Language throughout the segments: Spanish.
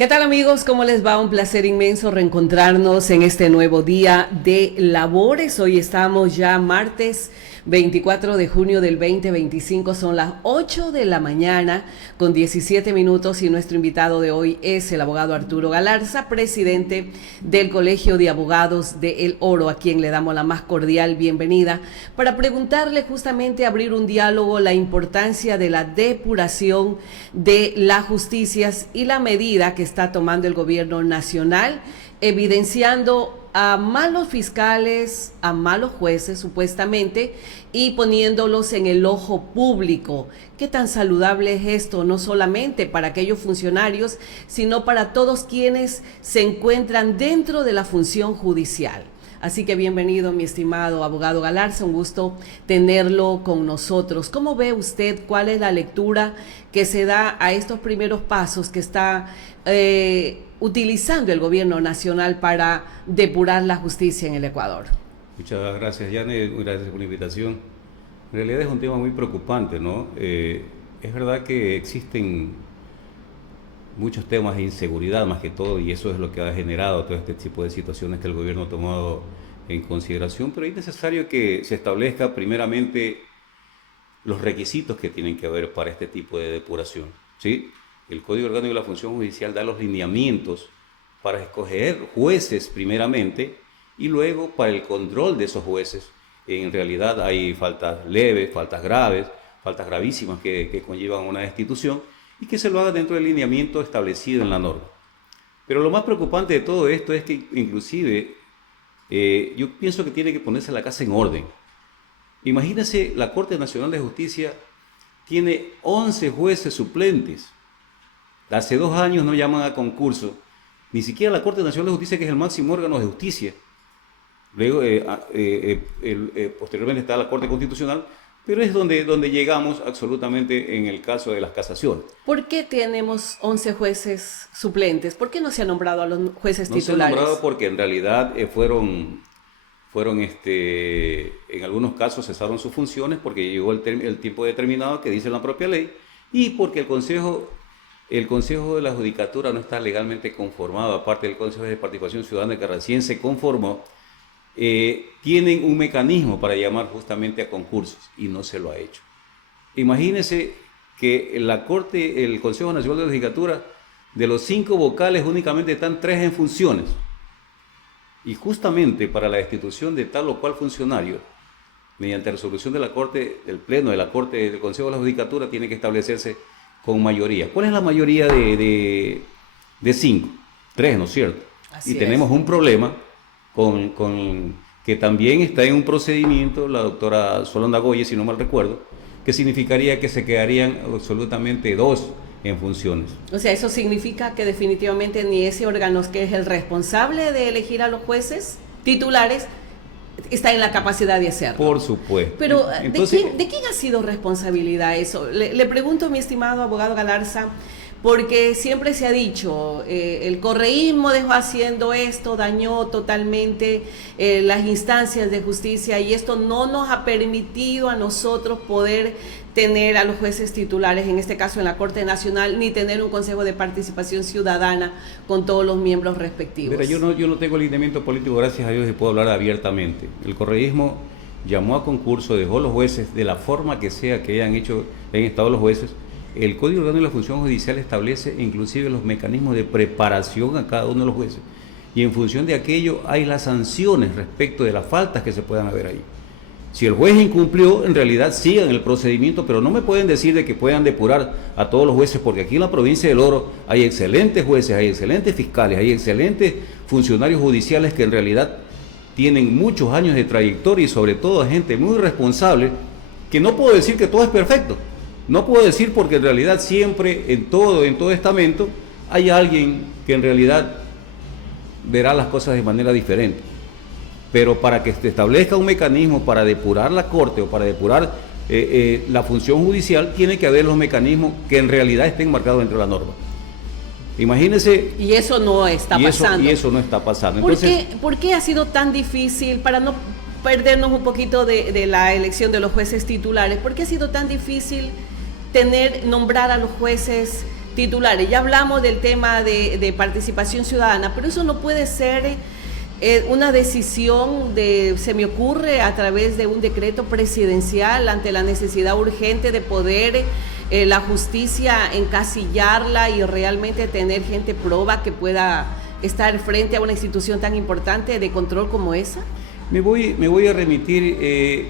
¿Qué tal, amigos? ¿Cómo les va? Un placer inmenso reencontrarnos en este nuevo día de labores. Hoy estamos ya martes 24 de junio del 2025, son las 8 de la mañana con 17 minutos y nuestro invitado de hoy es el abogado Arturo Galarza, presidente del Colegio de Abogados de El Oro, a quien le damos la más cordial bienvenida para preguntarle justamente, abrir un diálogo, la importancia de la depuración de las justicias y la medida que está tomando el gobierno nacional, evidenciando a malos fiscales, a malos jueces supuestamente, y poniéndolos en el ojo público. ¿Qué tan saludable es esto? No solamente para aquellos funcionarios, sino para todos quienes se encuentran dentro de la función judicial. Así que bienvenido, mi estimado abogado Galarza, un gusto tenerlo con nosotros. ¿Cómo ve usted? ¿Cuál es la lectura que se da a estos primeros pasos que está utilizando el gobierno nacional para depurar la justicia en el Ecuador? Muchas gracias, Janet, gracias por la invitación. En realidad es un tema muy preocupante, ¿no? Es verdad que existen muchos temas de inseguridad más que todo, y eso es lo que ha generado todo este tipo de situaciones que el gobierno ha tomado en consideración, pero es necesario que se establezca primeramente los requisitos que tienen que haber para este tipo de depuración, ¿sí? El Código Orgánico de la Función Judicial da los lineamientos para escoger jueces primeramente y luego para el control de esos jueces. En realidad hay faltas leves, faltas graves, faltas gravísimas que conllevan una destitución, y que se lo haga dentro del lineamiento establecido en la norma. Pero lo más preocupante de todo esto es que inclusive yo pienso que tiene que ponerse la casa en orden. Imagínense, la Corte Nacional de Justicia tiene 11 jueces suplentes. Hace 2 años no llaman a concurso, ni siquiera la Corte Nacional de Justicia, que es el máximo órgano de justicia. Luego, posteriormente está la Corte Constitucional, pero es donde llegamos absolutamente en el caso de las casaciones. ¿Por qué tenemos 11 jueces suplentes? ¿Por qué no se ha nombrado a los jueces titulares? No se ha nombrado porque en realidad fueron en algunos casos cesaron sus funciones porque llegó el tiempo determinado que dice la propia ley, y porque el Consejo de la Judicatura no está legalmente conformado, aparte del Consejo de Participación Ciudadana que recién se conformó. Tienen un mecanismo para llamar justamente a concursos y no se lo ha hecho. Imagínense que el Consejo Nacional de la Judicatura, de los 5 vocales únicamente están 3 en funciones, y justamente para la destitución de tal o cual funcionario, mediante resolución de la Corte, del Pleno de la Corte del Consejo de la Judicatura, tiene que establecerse con mayoría. ¿Cuál es la mayoría de 5? 3, ¿no es cierto? Así y tenemos un problema con que también está en un procedimiento la doctora Solanda Goye, si no mal recuerdo, que significaría que se quedarían absolutamente 2 en funciones. O sea, eso significa que definitivamente ni ese órgano, que es el responsable de elegir a los jueces titulares, está en la capacidad de hacerlo. Por supuesto. Pero, entonces, ¿de quién ha sido responsabilidad eso? Le pregunto, mi estimado abogado Galarza, porque siempre se ha dicho, el correísmo dejó haciendo esto, dañó totalmente las instancias de justicia, y esto no nos ha permitido a nosotros poder tener a los jueces titulares, en este caso en la Corte Nacional, ni tener un Consejo de Participación Ciudadana con todos los miembros respectivos. Mira, yo no tengo alineamiento político, gracias a Dios, y puedo hablar abiertamente. El correísmo llamó a concurso, dejó los jueces de la forma que sea que hayan estado los jueces. El Código Orgánico de la Función Judicial establece inclusive los mecanismos de preparación a cada uno de los jueces, y en función de aquello hay las sanciones respecto de las faltas que se puedan haber ahí. Si el juez incumplió, en realidad sigan el procedimiento, pero no me pueden decir de que puedan depurar a todos los jueces, porque aquí en la provincia del Oro hay excelentes jueces, hay excelentes fiscales, hay excelentes funcionarios judiciales que en realidad tienen muchos años de trayectoria, y sobre todo gente muy responsable, que no puedo decir que todo es perfecto. No puedo decir, porque en realidad siempre en todo estamento hay alguien que en realidad verá las cosas de manera diferente. Pero para que se establezca un mecanismo para depurar la Corte o para depurar la función judicial, tiene que haber los mecanismos que en realidad estén marcados dentro de la norma. Imagínense. Y eso no está pasando. Y eso no está pasando. ¿Por qué ha sido tan difícil, para no perdernos un poquito de la elección de los jueces titulares, por qué ha sido tan difícil nombrar a los jueces titulares. Ya hablamos del tema de participación ciudadana, pero eso no puede ser una decisión se me ocurre, a través de un decreto presidencial ante la necesidad urgente de poder la justicia encasillarla y realmente tener gente proba que pueda estar frente a una institución tan importante de control como esa. Me voy a remitir,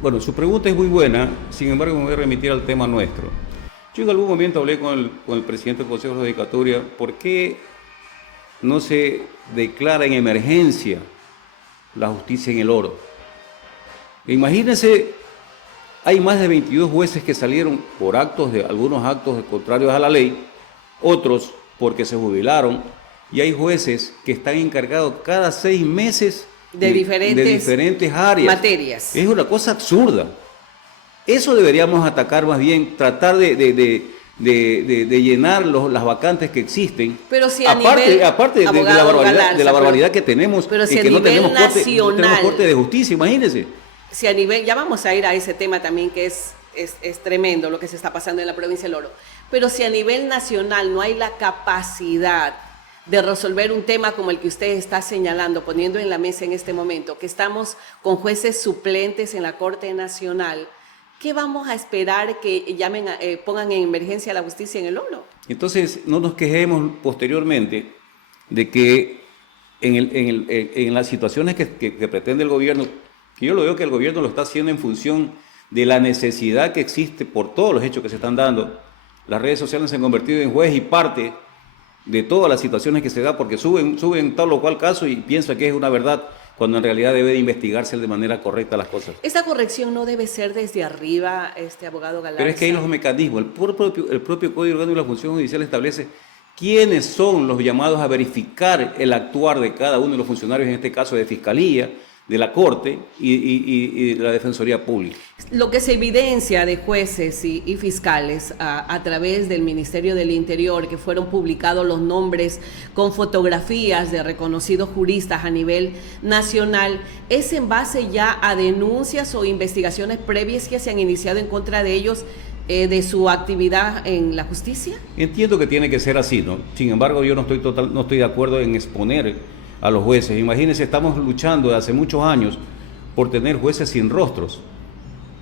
bueno, su pregunta es muy buena, sin embargo me voy a remitir al tema nuestro. Yo en algún momento hablé con el presidente del Consejo de la Judicatura, ¿por qué no se declara en emergencia la justicia en El Oro? Imagínense, hay más de 22 jueces que salieron por algunos actos contrarios a la ley, otros porque se jubilaron, y hay jueces que están encargados cada 6 meses de diferentes áreas. Materias. Es una cosa absurda. Eso deberíamos atacar más bien, tratar de llenar las vacantes que existen. Pero si aparte de la barbaridad que tenemos, pero si que no tenemos corte de justicia, imagínense. Si a nivel, ya vamos a ir a ese tema también, que es tremendo lo que se está pasando en la provincia del Oro, pero si a nivel nacional no hay la capacidad de resolver un tema como el que usted está señalando, poniendo en la mesa en este momento, que estamos con jueces suplentes en la Corte Nacional, ¿qué vamos a esperar que pongan en emergencia la justicia en El Oro? Entonces, no nos quejemos posteriormente de que en las situaciones que pretende el gobierno, que yo lo veo que el gobierno lo está haciendo en función de la necesidad que existe por todos los hechos que se están dando. Las redes sociales se han convertido en juez y parte de todas las situaciones que se da, porque suben tal o cual caso y piensan que es una verdad, cuando en realidad debe de investigarse de manera correcta las cosas. Esa corrección no debe ser desde arriba, abogado Galarza. Pero es que hay los mecanismos. El propio Código Orgánico de la Función Judicial establece quiénes son los llamados a verificar el actuar de cada uno de los funcionarios, en este caso de Fiscalía, de la Corte y de la Defensoría Pública. Lo que se evidencia de jueces y fiscales a través del Ministerio del Interior, que fueron publicados los nombres con fotografías de reconocidos juristas a nivel nacional, es en base ya a denuncias o investigaciones previas que se han iniciado en contra de ellos de su actividad en la justicia. Entiendo que tiene que ser así, ¿no? Sin embargo, yo no estoy de acuerdo en exponer a los jueces. Imagínense, estamos luchando desde hace muchos años por tener jueces sin rostros.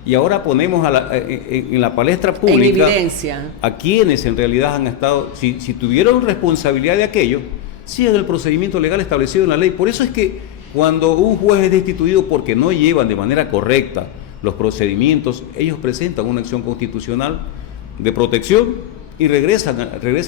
Y ahora ponemos en la palestra pública en evidencia a quienes en realidad han estado, si tuvieron responsabilidad de aquello, sigan el procedimiento legal establecido en la ley. Por eso es que cuando un juez es destituido porque no llevan de manera correcta los procedimientos, ellos presentan una acción constitucional de protección y regresan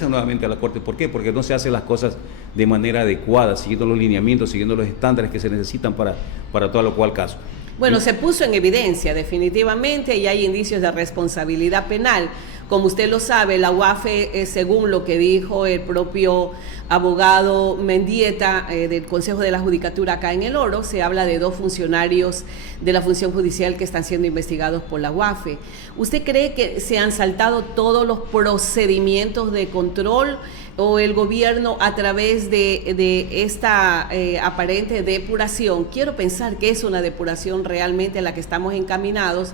nuevamente a la Corte. ¿Por qué? Porque no se hacen las cosas de manera adecuada, siguiendo los lineamientos, siguiendo los estándares que se necesitan para todo lo cual caso. Bueno, se puso en evidencia definitivamente y hay indicios de responsabilidad penal. Como usted lo sabe, la UAFE, según lo que dijo el propio abogado Mendieta del Consejo de la Judicatura acá en El Oro, se habla de 2 funcionarios de la función judicial que están siendo investigados por la UAFE. ¿Usted cree que se han saltado todos los procedimientos de control o el gobierno, a través de esta aparente depuración, quiero pensar que es una depuración realmente a la que estamos encaminados,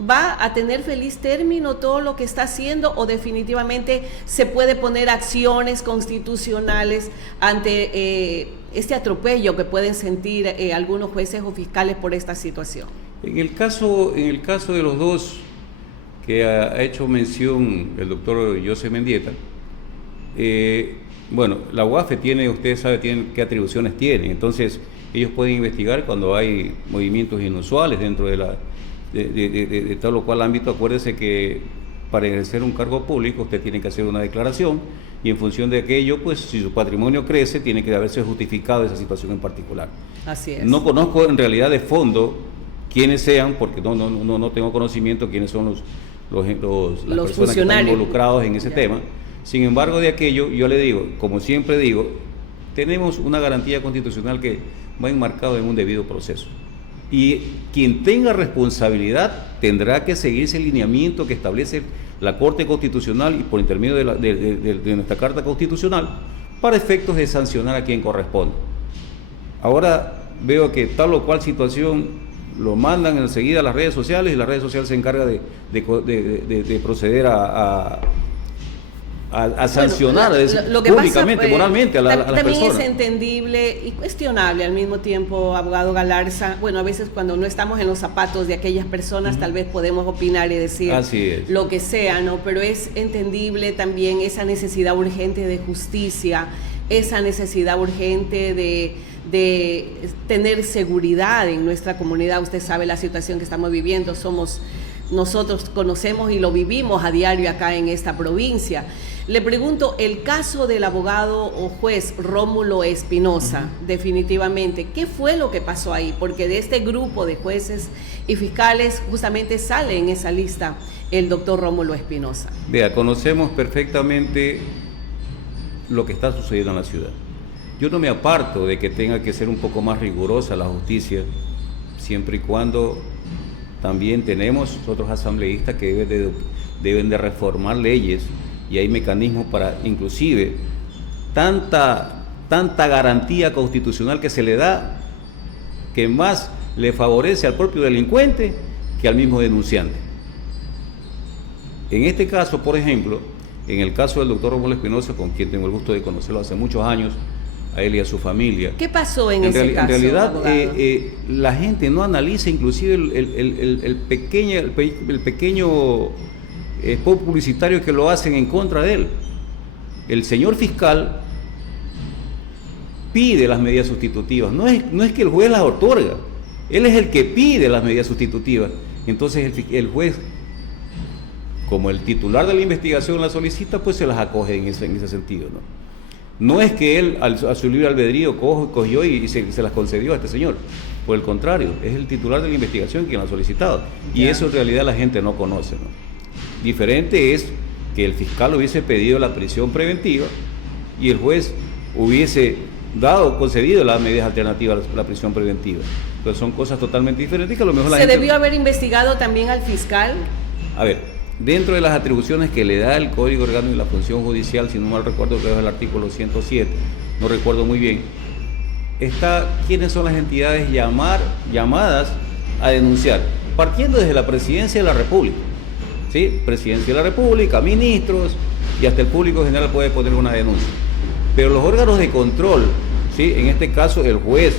va a tener feliz término todo lo que está haciendo, o definitivamente se puede poner acciones constitucionales ante este atropello que pueden sentir algunos jueces o fiscales por esta situación? En el caso de los 2 que ha hecho mención el doctor José Mendieta, bueno, la UAFE ustedes saben qué atribuciones tiene. Entonces ellos pueden investigar cuando hay movimientos inusuales dentro de tal o cual ámbito. Acuérdese que para ejercer un cargo público usted tiene que hacer una declaración y en función de aquello, pues si su patrimonio crece, tiene que haberse justificado esa situación en particular. Así es. No conozco en realidad de fondo quiénes sean, porque no tengo conocimiento quiénes son las personas que están involucrados en ese tema. Sin embargo, de aquello, yo le digo, como siempre digo, tenemos una garantía constitucional que va enmarcado en un debido proceso. Y quien tenga responsabilidad tendrá que seguir ese lineamiento que establece la Corte Constitucional y por intermedio de nuestra Carta Constitucional, para efectos de sancionar a quien corresponde. Ahora veo que tal o cual situación lo mandan enseguida a las redes sociales y las redes sociales se encargan de proceder a a sancionar lo que públicamente, pasa, moralmente a las también personas. es entendible y cuestionable al mismo tiempo, abogado Galarza. Bueno, a veces cuando no estamos en los zapatos de aquellas personas, tal vez podemos opinar y decir lo que sea, ¿no? Pero es entendible también esa necesidad urgente de justicia, esa necesidad urgente de tener seguridad en nuestra comunidad. Usted sabe la situación que estamos viviendo, nosotros conocemos y lo vivimos a diario acá en esta provincia. Le pregunto, el caso del abogado o juez Rómulo Espinosa, definitivamente, ¿qué fue lo que pasó ahí? Porque de este grupo de jueces y fiscales justamente sale en esa lista el doctor Rómulo Espinosa. Vea, conocemos perfectamente lo que está sucediendo en la ciudad. Yo no me aparto de que tenga que ser un poco más rigurosa la justicia, siempre y cuando también tenemos otros asambleístas que deben de reformar leyes, y hay mecanismos para, inclusive, tanta garantía constitucional que se le da, que más le favorece al propio delincuente que al mismo denunciante. En este caso, por ejemplo, en el caso del doctor Rómulo Espinosa, con quien tengo el gusto de conocerlo hace muchos años, a él y a su familia. ¿Qué pasó en ese caso? En realidad, la gente no analiza inclusive el pequeño spot publicitario que lo hacen en contra de él. El señor fiscal pide las medidas sustitutivas, no es que el juez las otorga, él es el que pide las medidas sustitutivas. Entonces el juez, como el titular de la investigación la solicita, pues se las acoge en ese sentido, ¿no? No es que él a su libre albedrío cogió y se las concedió a este señor, por el contrario, es el titular de la investigación quien la ha solicitado, y eso en realidad la gente no conoce, ¿no? Diferente es que el fiscal hubiese pedido la prisión preventiva y el juez hubiese concedido las medidas alternativas a la prisión preventiva. Pero son cosas totalmente diferentes que a lo mejor la gente... ¿Se debió haber investigado también al fiscal? A ver, dentro de las atribuciones que le da el Código Orgánico de la Función Judicial, si no mal recuerdo, creo que es el artículo 107, no recuerdo muy bien, está quiénes son las entidades llamadas a denunciar, partiendo desde la Presidencia de la República. ¿Sí? Presidencia de la República, ministros, y hasta el público general puede poner una denuncia. Pero los órganos de control, ¿sí? En este caso el juez,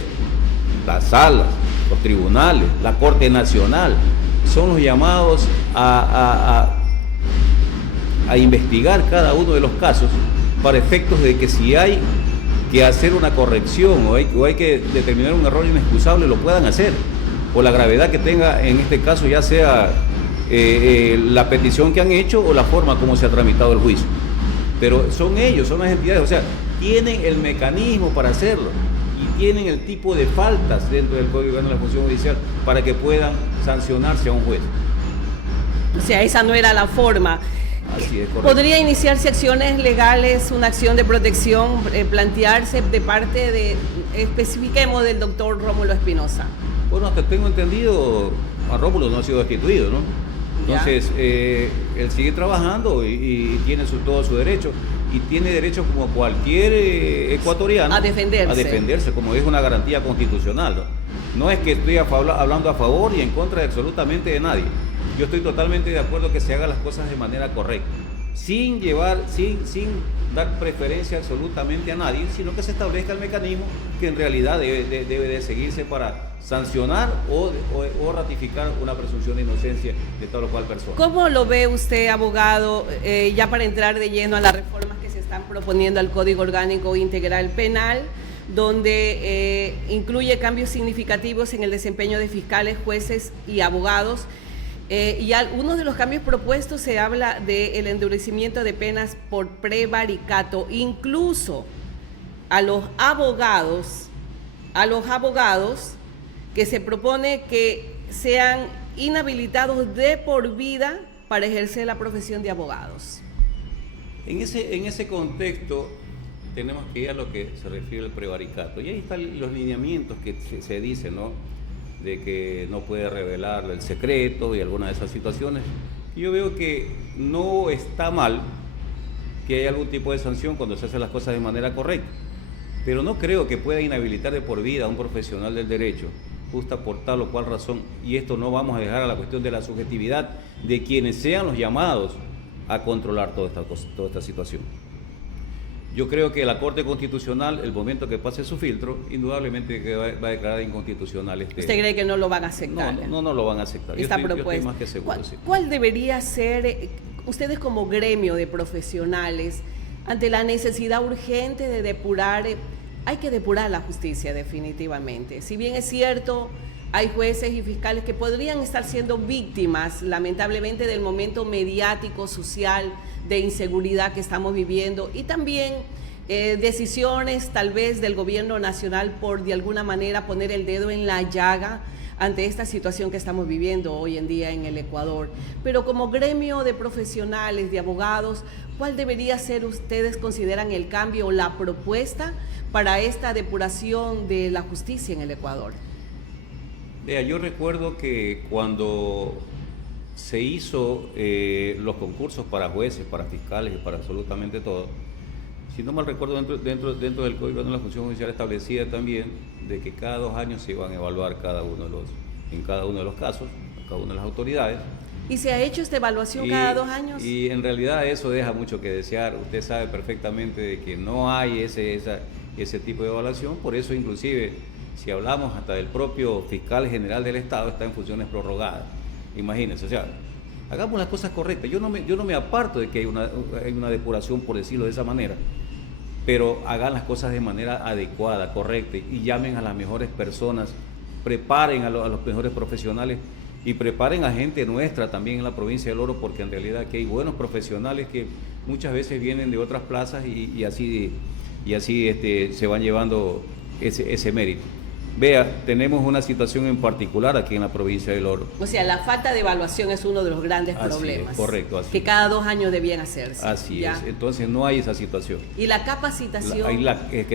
las salas, los tribunales, la Corte Nacional, son los llamados a investigar cada uno de los casos para efectos de que si hay que hacer una corrección o hay que determinar un error inexcusable, lo puedan hacer, por la gravedad que tenga en este caso, ya sea la petición que han hecho o la forma como se ha tramitado el juicio. Pero son ellos, son las entidades, o sea, tienen el mecanismo para hacerlo y tienen el tipo de faltas dentro del Código de la Función Judicial para que puedan sancionarse a un juez. O sea, esa no era la forma. Así es, correcto. ¿Podría iniciarse acciones legales, una acción de protección, plantearse de parte de, especifiquemos, del doctor Rómulo Espinosa? Bueno, hasta tengo entendido, a Rómulo no ha sido destituido, ¿no? Entonces, él sigue trabajando y tiene todo su derecho, y tiene derecho como cualquier ecuatoriano a defenderse, como es una garantía constitucional, ¿no? No es que estoy hablando a favor y en contra de absolutamente de nadie. Yo estoy totalmente de acuerdo que se hagan las cosas de manera correcta, sin dar preferencia absolutamente a nadie, sino que se establezca el mecanismo que en realidad debe de seguirse para sancionar o ratificar una presunción de inocencia de tal o cual persona. ¿Cómo lo ve usted, abogado, ya para entrar de lleno a las reformas que se están proponiendo al Código Orgánico Integral Penal, donde incluye cambios significativos en el desempeño de fiscales, jueces y abogados? Y algunos de los cambios propuestos se habla del endurecimiento de penas por prevaricato, incluso a los abogados que se propone que sean inhabilitados de por vida para ejercer la profesión de abogados. En ese contexto tenemos que ir a lo que se refiere al prevaricato, y ahí están los lineamientos que se dicen, ¿no? De que no puede revelar el secreto y algunas de esas situaciones. Yo veo que no está mal que haya algún tipo de sanción cuando se hacen las cosas de manera correcta, pero no creo que pueda inhabilitar de por vida a un profesional del derecho, justa por tal o cual razón, y esto no vamos a dejar a la cuestión de la subjetividad de quienes sean los llamados a controlar toda esta situación. Yo creo que la Corte Constitucional, el momento que pase su filtro, indudablemente que va a declarar inconstitucional ¿Usted cree que no lo van a aceptar? No lo van a aceptar. Esta propuesta. Yo estoy más que seguro, sí. ¿Cuál debería ser, ustedes como gremio de profesionales, ante la necesidad urgente de depurar, hay que depurar la justicia definitivamente? Si bien es cierto, hay jueces y fiscales que podrían estar siendo víctimas, lamentablemente, del momento mediático, social, de inseguridad que estamos viviendo, y también decisiones tal vez del gobierno nacional por de alguna manera poner el dedo en la llaga ante esta situación que estamos viviendo hoy en día en el Ecuador. Pero como gremio de profesionales, de abogados, ¿cuál debería ser, ustedes consideran, el cambio o la propuesta para esta depuración de la justicia en el Ecuador? Vea, yo recuerdo que cuando se hizo los concursos para jueces, para fiscales y para absolutamente todo, si no mal recuerdo, dentro del Código de la Función Judicial establecía también de que cada 2 años se iban a evaluar en cada uno de los casos, cada una de las autoridades. ¿Y se ha hecho esta evaluación cada 2 años? Y en realidad eso deja mucho que desear. Usted sabe perfectamente de que no hay ese tipo de evaluación, por eso inclusive, si hablamos hasta del propio fiscal general del Estado, está en funciones prorrogadas. Imagínense, o sea, hagamos las cosas correctas. Yo no me aparto de que hay una depuración, por decirlo de esa manera, pero hagan las cosas de manera adecuada, correcta, y llamen a las mejores personas, preparen a los mejores profesionales y preparen a gente nuestra también en la provincia del Oro, porque en realidad aquí hay buenos profesionales que muchas veces vienen de otras plazas y así se van llevando ese mérito. Vea, tenemos una situación en particular aquí en la provincia del Oro. O sea, la falta de evaluación es uno de los grandes problemas. Es, correcto. Así que cada 2 años debían hacerse. Así ¿ya? es, entonces no hay esa situación. ¿Y la capacitación?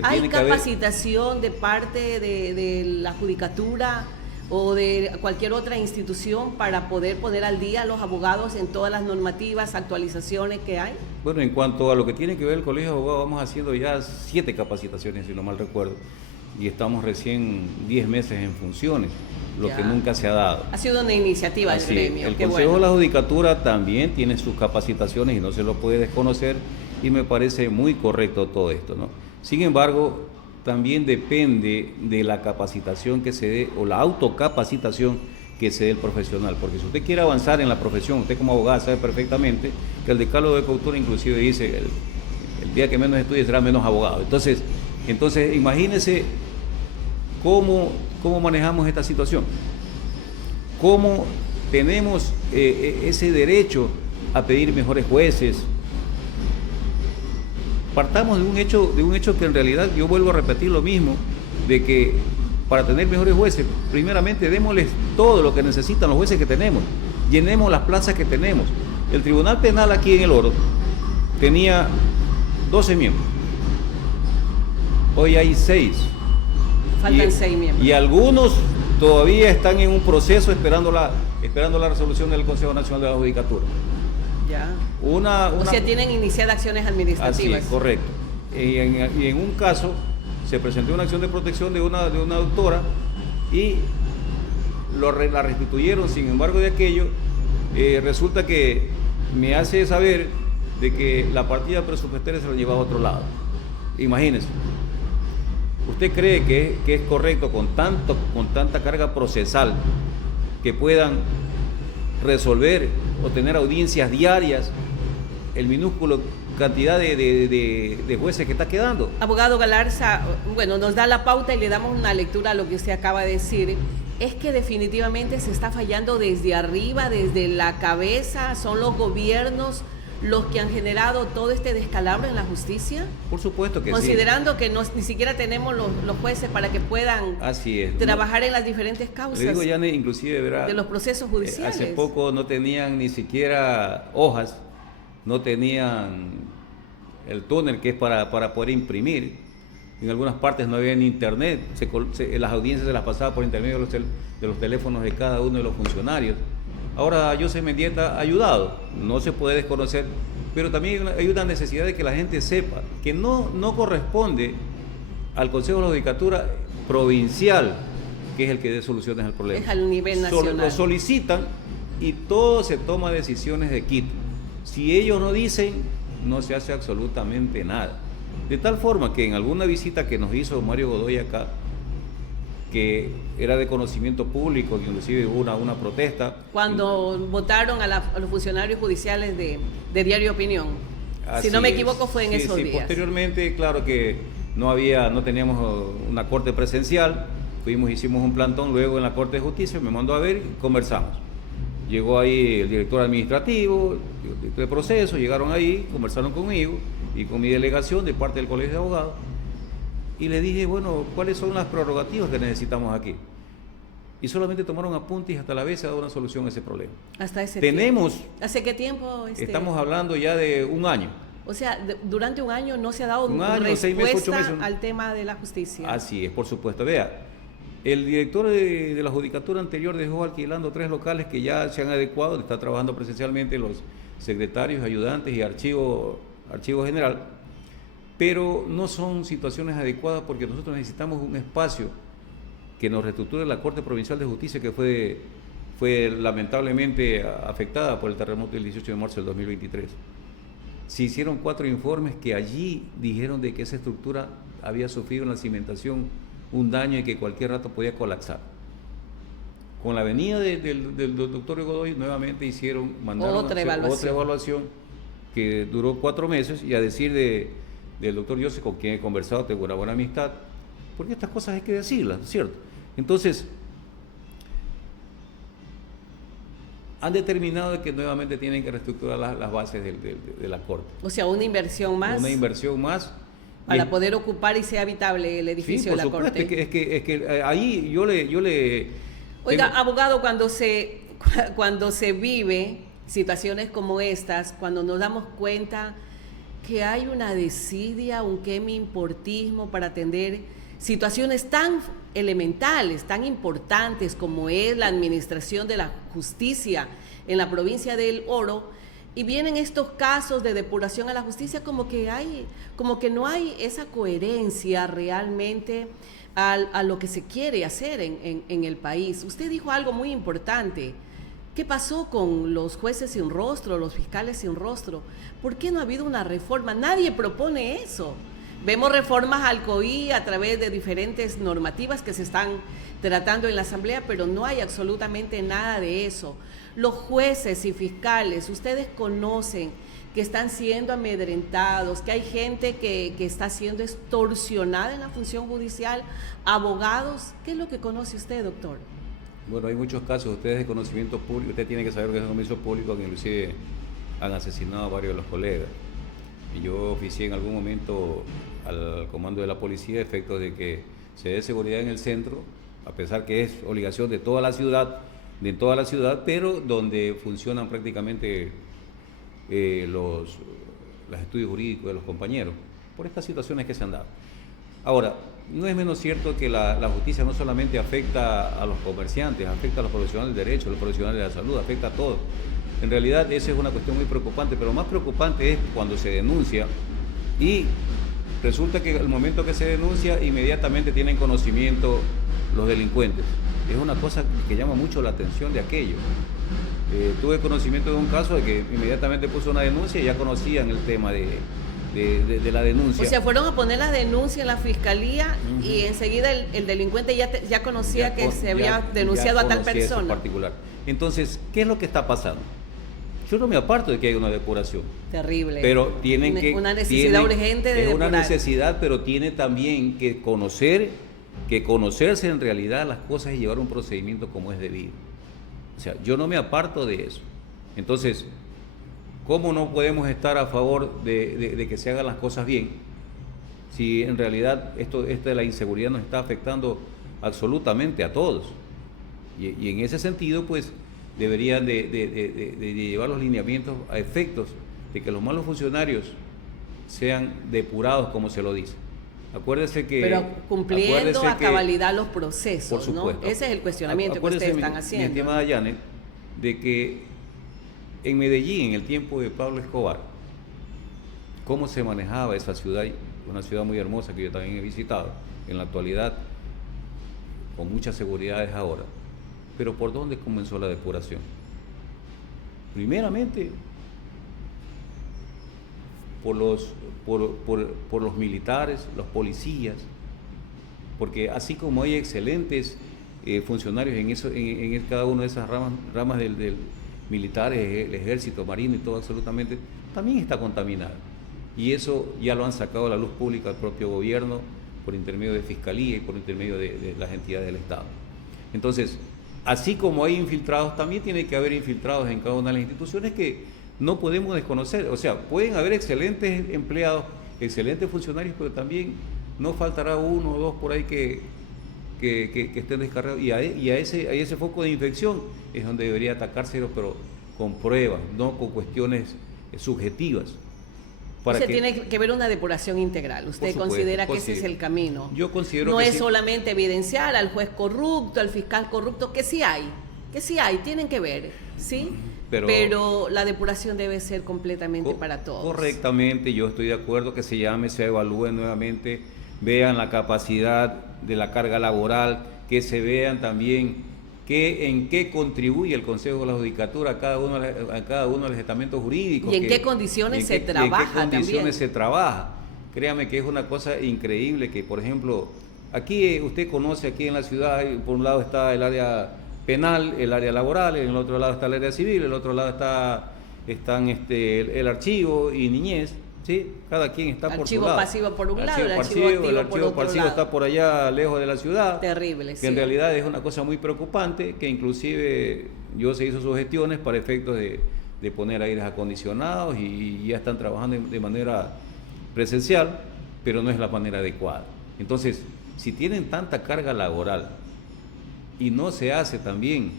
¿Hay capacitación de parte de la judicatura o de cualquier otra institución para poder poner al día a los abogados en todas las normativas, actualizaciones que hay? Bueno, en cuanto a lo que tiene que ver el Colegio de Abogados, vamos haciendo ya 7 capacitaciones, si no mal recuerdo. Y estamos recién 10 meses en funciones, lo que nunca se ha dado. Ha sido una iniciativa del gremio. El Consejo de la Judicatura también tiene sus capacitaciones y no se lo puede desconocer, y me parece muy correcto todo esto, ¿no? Sin embargo, también depende de la capacitación que se dé o la autocapacitación que se dé el profesional, porque si usted quiere avanzar en la profesión, usted como abogado sabe perfectamente que el decálogo de cultura inclusive dice el día que menos estudie será menos abogado. Entonces imagínese cómo manejamos esta situación, cómo tenemos ese derecho a pedir mejores jueces. Partamos de un hecho que en realidad, yo vuelvo a repetir lo mismo, de que para tener mejores jueces, primeramente démosles todo lo que necesitan los jueces que tenemos, llenemos las plazas que tenemos. El Tribunal Penal aquí en el Oro tenía 12 miembros, hoy hay 6. Faltan 6 miembros. Y algunos todavía están en un proceso esperando la resolución del Consejo Nacional de la Judicatura. Ya. O sea, tienen iniciadas acciones administrativas. Así es, correcto. Y en un caso se presentó una acción de protección de una doctora y la restituyeron. Sin embargo, de aquello resulta que me hace saber de que la partida presupuestaria se la llevaba a otro lado. Imagínense. ¿Usted cree que es correcto con tanta carga procesal que puedan resolver o tener audiencias diarias el minúsculo cantidad de jueces que está quedando? Abogado Galarza, bueno, nos da la pauta y le damos una lectura a lo que usted acaba de decir. Es que definitivamente se está fallando desde arriba, desde la cabeza. ¿Son los gobiernos los que han generado todo este descalabro en la justicia? Por supuesto que considerando que ni siquiera tenemos los jueces para que puedan trabajar en las diferentes causas. Le digo, Yane, inclusive de los procesos judiciales. Hace poco no tenían ni siquiera hojas, no tenían el túnel que es para poder imprimir. En algunas partes no había ni internet, las audiencias se las pasaba por intermedio de los teléfonos de cada uno de los funcionarios. Ahora Joseph Mendieta ha ayudado, no se puede desconocer, pero también hay una necesidad de que la gente sepa que no corresponde al Consejo de la Judicatura provincial, que es el que dé soluciones al problema. Es al nivel nacional. Lo solicitan y todo se toma decisiones de Quito. Si ellos no dicen, no se hace absolutamente nada. De tal forma que en alguna visita que nos hizo Mario Godoy acá, que era de conocimiento público, que inclusive hubo una protesta. Cuando votaron a los funcionarios judiciales de Diario Opinión. Si no me equivoco, fue en esos días. Posteriormente, claro que no teníamos una corte presencial, hicimos un plantón luego en la Corte de Justicia, me mandó a ver y conversamos. Llegó ahí el director administrativo, el director de proceso, llegaron ahí, conversaron conmigo y con mi delegación de parte del Colegio de Abogados, y le dije, bueno, ¿cuáles son las prerrogativas que necesitamos aquí? Y solamente tomaron apuntes y hasta la vez se ha dado una solución a ese problema. Hasta ese tiempo. ¿Hace qué tiempo? Estamos hablando ya de un año. O sea, durante un año no se ha dado respuesta 6 meses, 8 meses. Al tema de la justicia. Así es, por supuesto. Vea, el director de la judicatura anterior dejó alquilando 3 locales que ya se han adecuado, está trabajando presencialmente los secretarios, ayudantes y archivo general, pero no son situaciones adecuadas porque nosotros necesitamos un espacio que nos reestructure la Corte Provincial de Justicia, que fue lamentablemente afectada por el terremoto del 18 de marzo del 2023. Se hicieron 4 informes que allí dijeron de que esa estructura había sufrido en la cimentación un daño y que cualquier rato podía colapsar. Con la venida del doctor Godoy, nuevamente mandaron otra evaluación que duró 4 meses, y a decir del doctor Joseph, con quien he conversado, tengo una buena amistad, porque estas cosas hay que decirlas, ¿cierto? Entonces, han determinado que nuevamente tienen que reestructurar las bases de la Corte. O sea, una inversión más. Una inversión más. Para poder ocupar y sea habitable el edificio de la Corte. Es que ahí yo le... Oiga, abogado, cuando se vive situaciones como estas, cuando nos damos cuenta que hay una desidia, un quemi-importismo para atender situaciones tan elementales, tan importantes como es la administración de la justicia en la provincia del Oro, y vienen estos casos de depuración a la justicia, como que no hay esa coherencia realmente a lo que se quiere hacer en el país. Usted dijo algo muy importante. ¿Qué pasó con los jueces sin rostro, los fiscales sin rostro? ¿Por qué no ha habido una reforma? Nadie propone eso. Vemos reformas al COI a través de diferentes normativas que se están tratando en la Asamblea, pero no hay absolutamente nada de eso. Los jueces y fiscales, ustedes conocen que están siendo amedrentados, que hay gente que está siendo extorsionada en la función judicial, abogados. ¿Qué es lo que conoce usted, doctor? Bueno, hay muchos casos, ustedes de conocimiento público, usted tiene que saber que es un conocimiento público, que inclusive han asesinado a varios de los colegas. Y yo oficié en algún momento al comando de la policía a efectos de que se dé seguridad en el centro, a pesar que es obligación de toda la ciudad, pero donde funcionan prácticamente los estudios jurídicos de los compañeros, por estas situaciones que se han dado. Ahora, no es menos cierto que la justicia no solamente afecta a los comerciantes, afecta a los profesionales del derecho, a los profesionales de la salud, afecta a todos. En realidad esa es una cuestión muy preocupante, pero más preocupante es cuando se denuncia y resulta que al momento que se denuncia inmediatamente tienen conocimiento los delincuentes. Es una cosa que llama mucho la atención de aquello. Tuve conocimiento de un caso de que inmediatamente puso una denuncia y ya conocían el tema de la denuncia. O sea, fueron a poner la denuncia en la fiscalía y enseguida el delincuente ya conocía que se había denunciado a tal persona. En particular. Entonces, ¿qué es lo que está pasando? Yo no me aparto de que haya una depuración. Terrible. Pero tienen una necesidad urgente de depurar. Es una necesidad, pero tiene también que conocerse en realidad las cosas y llevar un procedimiento como es debido. O sea, yo no me aparto de eso. Entonces, ¿cómo no podemos estar a favor de que se hagan las cosas bien? Si en realidad esto de la inseguridad nos está afectando absolutamente a todos. Y en ese sentido, pues, deberían de llevar los lineamientos a efectos de que los malos funcionarios sean depurados como se lo dice. Acuérdese que... Pero cumpliendo a cabalidad los procesos, por supuesto, ¿no? Ese es el cuestionamiento que ustedes están haciendo. Mi estimada Janet, de que en Medellín, en el tiempo de Pablo Escobar, cómo se manejaba esa ciudad, una ciudad muy hermosa que yo también he visitado, en la actualidad, con muchas seguridades ahora. Pero ¿por dónde comenzó la depuración? Primeramente, por los militares, los policías, porque así como hay excelentes funcionarios en cada una de esas ramas del militares, el ejército, marino y todo absolutamente, también está contaminada. Y eso ya lo han sacado a la luz pública el propio gobierno por intermedio de Fiscalía y por intermedio de las entidades del Estado. Entonces, así como hay infiltrados, también tiene que haber infiltrados en cada una de las instituciones que no podemos desconocer. O sea, pueden haber excelentes empleados, excelentes funcionarios, pero también no faltará uno o dos por ahí que estén descargados. Y a ese foco de infección es donde debería atacarse, pero con pruebas, no con cuestiones subjetivas. Tiene que haber una depuración integral. ¿Usted considera que ese es el camino? Yo considero no que es sí. Solamente evidenciar al juez corrupto, al fiscal corrupto, que sí hay, tienen que ver, ¿sí? Pero la depuración debe ser completamente para todos. Correctamente, yo estoy de acuerdo que se llame, se evalúe nuevamente, vean la capacidad de la carga laboral, que se vean también en qué contribuye el Consejo de la Judicatura a cada uno de los estamentos jurídicos. Y en qué condiciones se trabaja también. En qué condiciones se trabaja. Créame que es una cosa increíble que, por ejemplo, aquí usted conoce aquí en la ciudad, por un lado está el área penal, el área laboral, en el otro lado está el área civil, en el otro lado están el archivo y niñez. ¿Sí? Cada quien está por su lado. Archivo pasivo por un lado, el archivo pasivo está por allá lejos de la ciudad. Terrible, que en realidad es una cosa muy preocupante, que inclusive se hizo sugestiones para efectos de poner aires acondicionados y ya están trabajando de manera presencial, pero no es la manera adecuada. Entonces, si tienen tanta carga laboral y no se hace también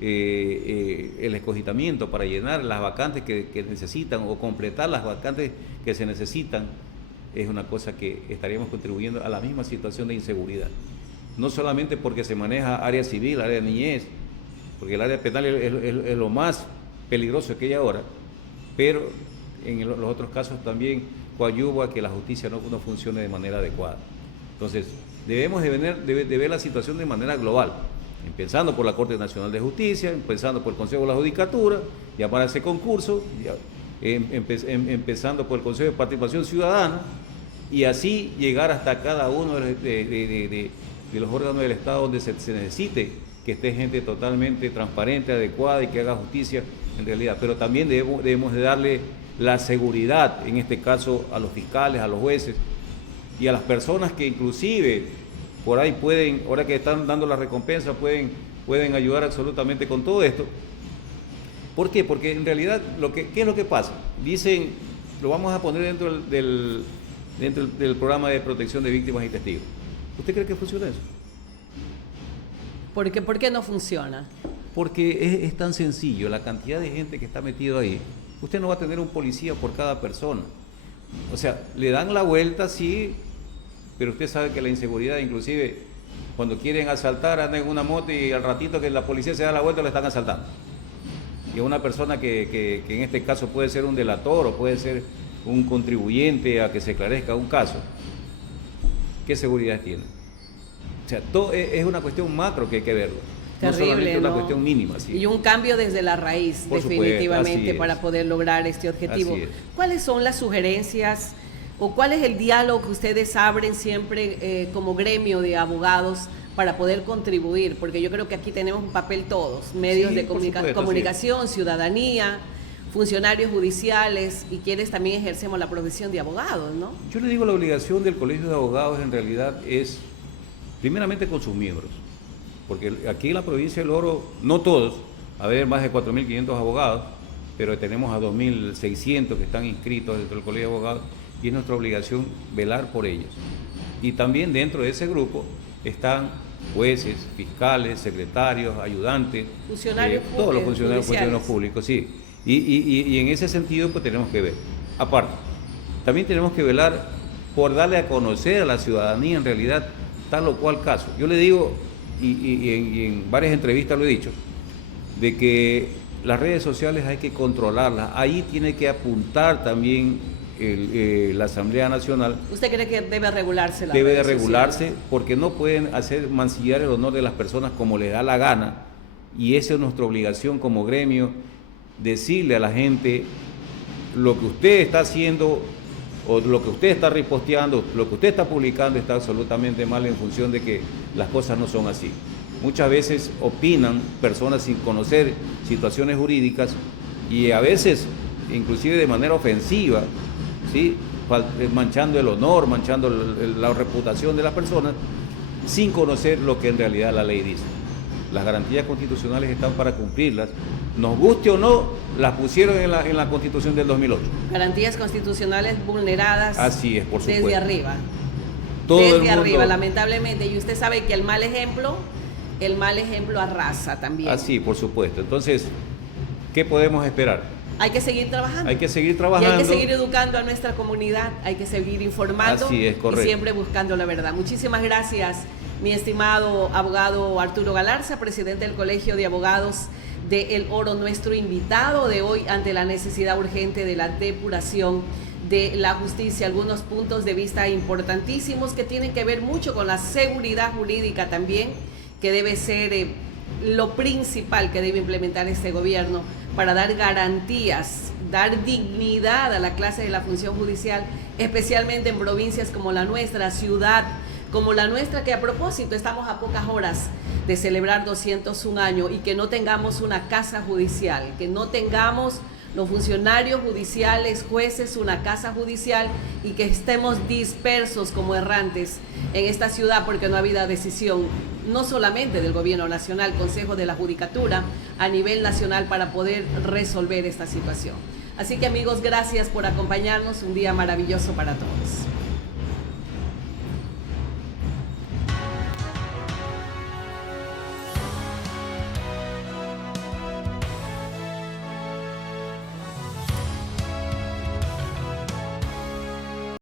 el escogitamiento para llenar las vacantes que necesitan o completar las vacantes que se necesitan, es una cosa que estaríamos contribuyendo a la misma situación de inseguridad. No solamente porque se maneja área civil, área de niñez, porque el área penal es lo más peligroso que hay ahora, pero en los otros casos también coadyuva a que la justicia no funcione de manera adecuada. Entonces, debemos de ver la situación de manera global, empezando por la Corte Nacional de Justicia, empezando por el Consejo de la Judicatura, llamar a ese concurso, empezando por el Consejo de Participación Ciudadana, y así llegar hasta cada uno de los órganos del Estado donde se necesite que esté gente totalmente transparente, adecuada y que haga justicia en realidad. Pero también debemos de darle la seguridad, en este caso a los fiscales, a los jueces y a las personas que inclusive por ahí pueden, ahora que están dando la recompensa, pueden ayudar absolutamente con todo esto. ¿Por qué? Porque en realidad, ¿qué es lo que pasa? Dicen, lo vamos a poner dentro del programa de protección de víctimas y testigos. ¿Usted cree que funciona eso? ¿Por qué no funciona? Porque es tan sencillo, la cantidad de gente que está metido ahí. Usted no va a tener un policía por cada persona. O sea, le dan la vuelta, sí, pero usted sabe que la inseguridad, inclusive, cuando quieren asaltar, andan en una moto y al ratito que la policía se da la vuelta, lo están asaltando. Y una persona que en este caso puede ser un delator o puede ser un contribuyente a que se esclarezca un caso, ¿qué seguridad tiene? O sea, todo es una cuestión macro que hay que verlo. Terrible, no solamente una cuestión mínima. ¿Sí? Y un cambio desde la raíz, por definitivamente, supuesto, para poder lograr este objetivo. ¿Cuáles son las sugerencias o cuál es el diálogo que ustedes abren siempre como gremio de abogados para poder contribuir? Porque yo creo que aquí tenemos un papel todos, medios de comunicación, ciudadanía, funcionarios judiciales y quienes también ejercemos la profesión de abogados, ¿no? Yo le digo, la obligación del Colegio de Abogados en realidad es, primeramente con sus miembros, porque aquí en la provincia del Oro, no todos, a ver, más de 4.500 abogados, pero tenemos a 2.600 que están inscritos dentro del Colegio de Abogados y es nuestra obligación velar por ellos. Y también dentro de ese grupo están jueces, fiscales, secretarios, ayudantes, todos los funcionarios públicos, sí. Y en ese sentido pues tenemos que ver. Aparte, también tenemos que velar por darle a conocer a la ciudadanía en realidad tal o cual caso. Yo le digo, y en varias entrevistas lo he dicho, de que las redes sociales hay que controlarlas. Ahí tiene que apuntar también la Asamblea Nacional. ¿Usted cree que debe regularse la Debe de regularse porque no pueden mancillar el honor de las personas como les da la gana, y esa es nuestra obligación como gremio, decirle a la gente lo que usted está haciendo o lo que usted está reposteando, lo que usted está publicando está absolutamente mal en función de que las cosas no son así. Muchas veces opinan personas sin conocer situaciones jurídicas y a veces inclusive de manera ofensiva, ¿sí? Manchando el honor, manchando la reputación de las personas sin conocer lo que en realidad la ley dice. Las garantías constitucionales están para cumplirlas, nos guste o no, las pusieron en la Constitución del 2008. Garantías constitucionales vulneradas. Así es, por supuesto. Desde arriba. Todo desde el mundo, arriba, lamentablemente. Y usted sabe que el mal ejemplo arrasa también. Así, por supuesto. Entonces, ¿qué podemos esperar? Hay que seguir trabajando. Hay que seguir trabajando. Y hay que seguir educando a nuestra comunidad, hay que seguir informando. Así es, correcto. Y siempre buscando la verdad. Muchísimas gracias, mi estimado abogado Arturo Galarza, presidente del Colegio de Abogados de El Oro, nuestro invitado de hoy ante la necesidad urgente de la depuración de la justicia. Algunos puntos de vista importantísimos que tienen que ver mucho con la seguridad jurídica también, que debe ser lo principal que debe implementar este gobierno para dar garantías, dar dignidad a la clase de la función judicial, especialmente en provincias como la nuestra, ciudad como la nuestra, que a propósito estamos a pocas horas de celebrar 201 años y que no tengamos una casa judicial, que no tengamos los funcionarios judiciales, jueces, una casa judicial y que estemos dispersos como errantes en esta ciudad porque no ha habido decisión, no solamente del gobierno nacional, Consejo de la Judicatura, a nivel nacional para poder resolver esta situación. Así que amigos, gracias por acompañarnos, un día maravilloso para todos.